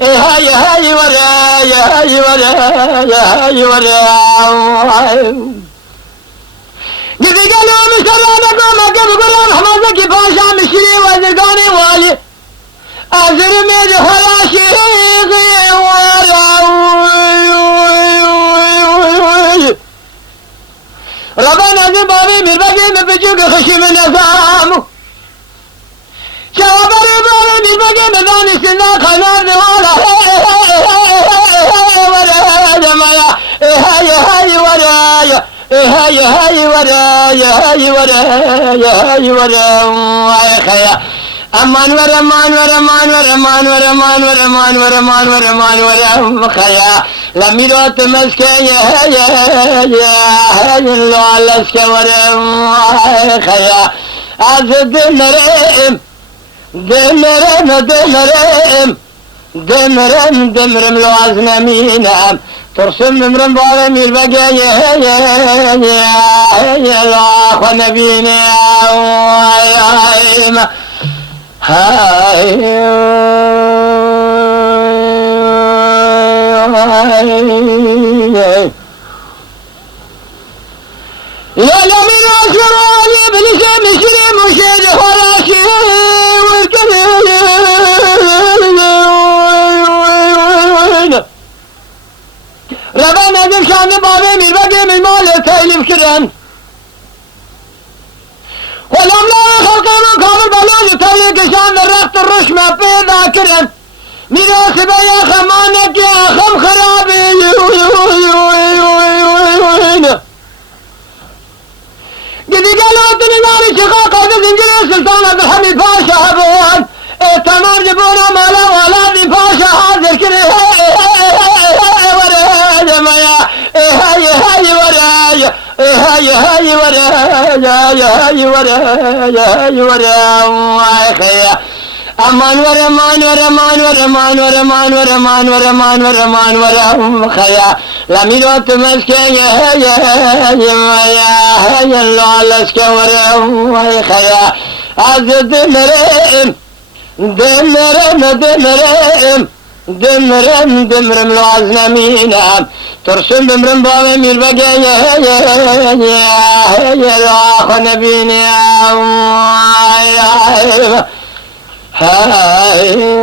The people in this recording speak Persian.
هاي هاي ورايا هاي ورايا هاي ورايا قد قالوا مسرانا قومك بقول حمازك باشا مشري وزرقاني والي أزر ميج خلاشي ربنا ذبابي مربقي مبجوك خشي من نظامه شوابري بابي مربقي مذاني سنة خنار نوالا ورايا مايا هاي هاي ورايا هاي هاي ورايا هاي ورايا هاي ورايا خيا امان ور امان ور امان ور امان ور امان ور امان ور امان ور امان ور خيا لميروت مسكه يا لو لسك ور خيا از دمرم دمرم دمرم دمرم دمرم لو از نمینم ترسم ممرم بابا میر بگه يا الله نبينا هاي يا لمن أسراني بلسان مشري مشيد خراشي ربنا دمشان بابي من بقي من مال تايلف كران ولم لا خلقي من قابل بلاد تايلف كشان الرقت الرشمة بيضا كران ميراث بيا خمانك يا خم خرابي قدي قالوا تنماري شقاقة بزنجري سلطان عبد الحميد باشا أبوان تمام جبونا مالا ولادي باشا حاضر كري هاي هاي ورايا هاي هاي ورايا هاي ورايا هاي ورايا خيا امان ور امان ور امان ور امان ور امان ور امان ور امان ور امان ور خيا لميروت مسكه يا الله لسك ور خيا از دمرم دمرم دمرم دمرم دمرم لو از نمینم ترسم دمرم بابا میر بگه يا الله نبينا هاي